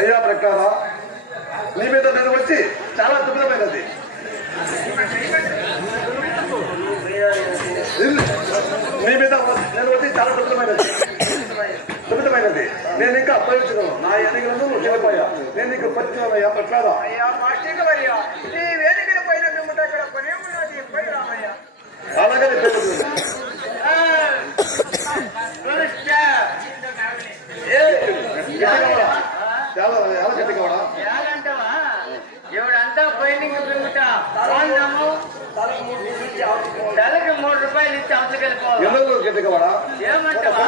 అయ్యా ప్రకార నీ మీద నేను వచ్చి చాలా దుఃఖమైనది. నీ మీద నేను వచ్చి చాలా దుఃఖమైనది. నేను ఇంకా అప్పగించను. నా ఎన్నికలను నువ్వు చెడిపోయా. నేను నీకు పరిచయం ప్రకార అలాగే ఎలా కట్టుకోవడా ఎవడంతా పైనింగ్ పెరుగుతా తలకి 3 రూపాయలు ఇచ్చి అవతలకి వెళ్ళిపోవాలి. ఎందుకు కట్టుకోవడా ఏమంటావా?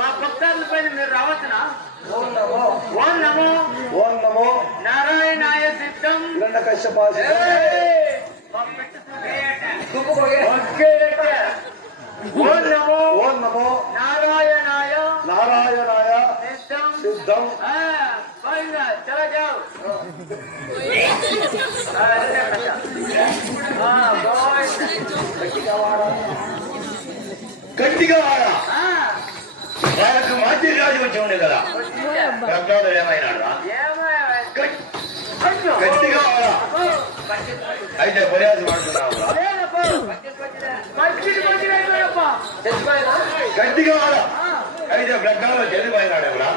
మా భక్తాల పైన మీరు రావచ్చునా? ఓం నమో నారాయణాయ సిద్ధం కశ్యపాసి ఓం నమో నారాయణాయ సిద్ధం चला जाओ గట్టిగా వాడా వాళ్ళకు మంచి రాజు వచ్చి ఉండే కదా ప్రజ్ఞాలు ఏమైనాడా గట్టిగా వాడా అయితే పర్యాసం మాడుతున్నావు గట్టిగా వాడా అయితే ప్రజ్ఞాలు చదిపోయినాడు ఎవరా